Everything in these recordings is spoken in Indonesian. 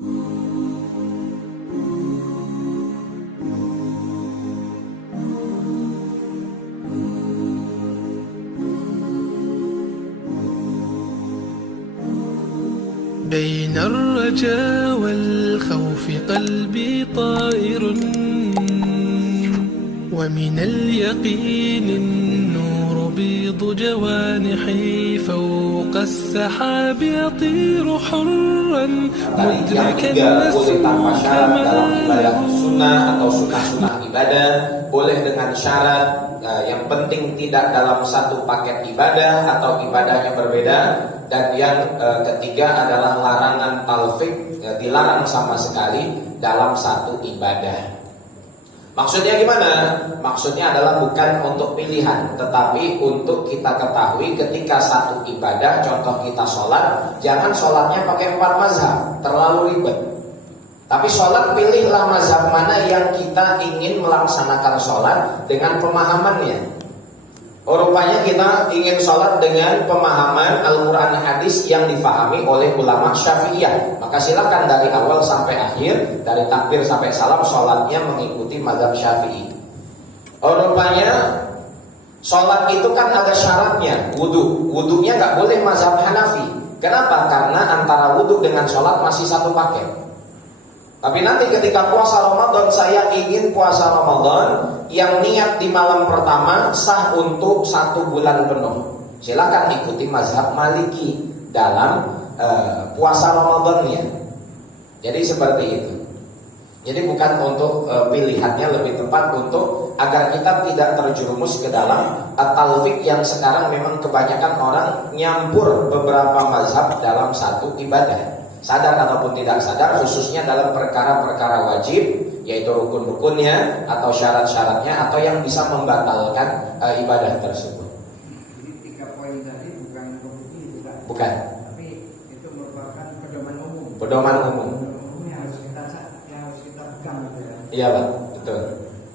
بين الرجا والخوف قلبي طائر، ومن اليقين النور بيض جوانحي، فوق السحاب يطير حرا مدركا نسمو كماله. Sunnah atau sunnah-sunnah ibadah boleh dengan syarat yang penting tidak dalam satu paket ibadah atau ibadahnya berbeda. Dan yang ketiga adalah larangan talfik, dilarang sama sekali dalam satu ibadah. Maksudnya gimana? Maksudnya adalah bukan untuk pilihan, tetapi untuk kita ketahui ketika satu ibadah, contoh kita sholat, jangan sholatnya pakai 4 mazhab, terlalu ribet. Tapi sholat, pilihlah mazhab mana yang kita ingin melaksanakan sholat dengan pemahamannya. Rupanya kita ingin sholat dengan pemahaman Al-Quran hadis yang difahami oleh ulama Syafi'iyah. Maka silakan dari awal sampai akhir, dari takbir sampai salam, sholatnya mengikuti mazhab Syafi'i. Rupanya sholat itu kan ada syaratnya, wudhu. Wudhunya nggak boleh mazhab Hanafi. Kenapa? Karena antara wudhu dengan sholat masih satu paket. Tapi nanti ketika puasa Ramadan, saya ingin puasa Ramadan yang niat di malam pertama sah untuk 1 bulan penuh. Silakan ikuti mazhab Maliki dalam puasa Ramadannya. Jadi seperti itu. Jadi bukan untuk pilihannya, lebih tepat untuk agar kita tidak terjerumus ke dalam talfik yang sekarang memang kebanyakan orang nyampur beberapa mazhab dalam satu ibadah. Sadar ataupun tidak sadar, khususnya dalam perkara-perkara wajib, yaitu rukun-rukunnya atau syarat-syaratnya, atau yang bisa membatalkan ibadah tersebut. Jadi 3 poin tadi bukan rukun, bukan. Tapi itu merupakan pedoman umum. Pedoman umum. Yang harus kita pegang gitu ya. Iya, Pak, betul.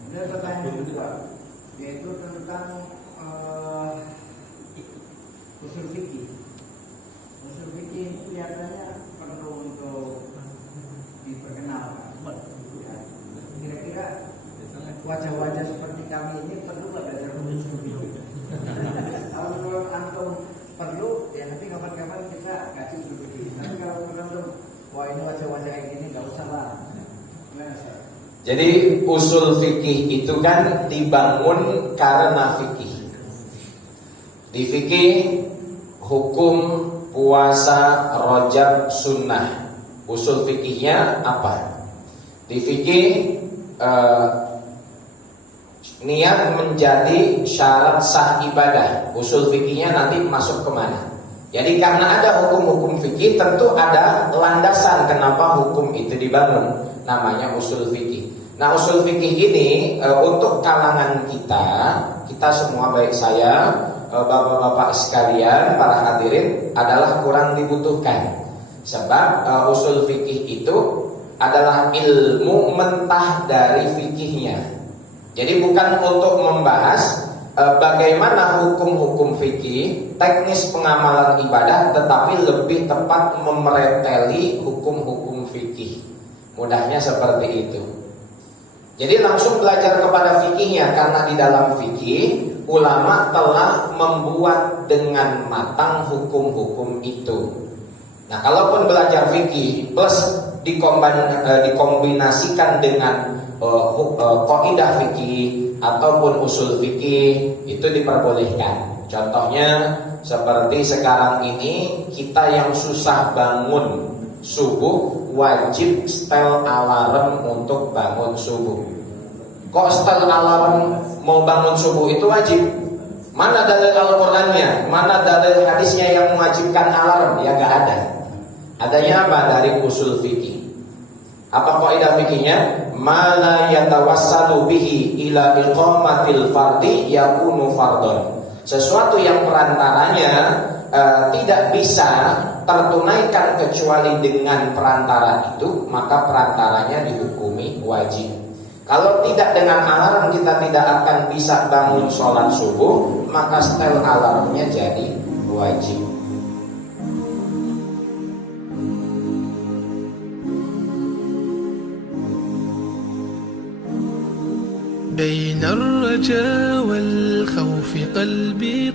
Ada pertanyaan kedua, yaitu tentang usul fikih. Usul fikih ini kelihatannya perlu untuk diperkenalkan. Ya. Kira-kira wajah-wajah seperti kami ini perlu belajar usul fikih. Kalau menurut antum perlu, ya nanti kapan-kapan kita kasih usul fikih. Tapi kalau menurut antum, wah ini wajah-wajah kayak gini nggak usah lah. Jadi usul fikih itu kan dibangun karena fikih. Di fikih hukum puasa, rojab, sunnah. Usul fikihnya apa? Di fikih niat menjadi syarat sah ibadah. Usul fikihnya nanti masuk kemana? Jadi karena ada hukum-hukum fikih, tentu ada landasan kenapa hukum itu dibangun. Namanya usul fikih. Nah, usul fikih ini untuk kalangan kita semua, baik saya, bapak-bapak sekalian, para hadirin, adalah kurang dibutuhkan. Sebab usul fikih itu adalah ilmu mentah dari fikihnya. Jadi bukan untuk membahas bagaimana hukum-hukum fikih, teknis pengamalan ibadah, tetapi lebih tepat memereteli hukum-hukum fikih. Mudahnya seperti itu. Jadi langsung belajar kepada fikihnya, karena di dalam fikih ulama telah membuat dengan matang hukum-hukum itu. Nah, kalaupun belajar fikih plus dikombinasikan dengan kaidah fikih ataupun usul fikih, itu diperbolehkan. Contohnya seperti sekarang ini kita yang susah bangun subuh wajib setel alarm untuk bangun subuh. Kok setel alarm mau bangun subuh itu wajib? Mana dalil Al-Qur'annya? Mana dalil hadisnya yang mewajibkan alarm? Ya gak ada. Adanya apa? Dari usul fikih. Apa kaidah fikihnya? Ma la yatawassalu bihi ila iqamatil fardi yakunu fardhon. Sesuatu yang perantaranya tidak bisa tertunaikan kecuali dengan perantara itu, maka perantaranya dihukumi wajib. Kalau tidak dengan alarm kita tidak akan bisa bangun sholat subuh, maka setel alarmnya jadi wajib. بين الرجا والخوف قلبي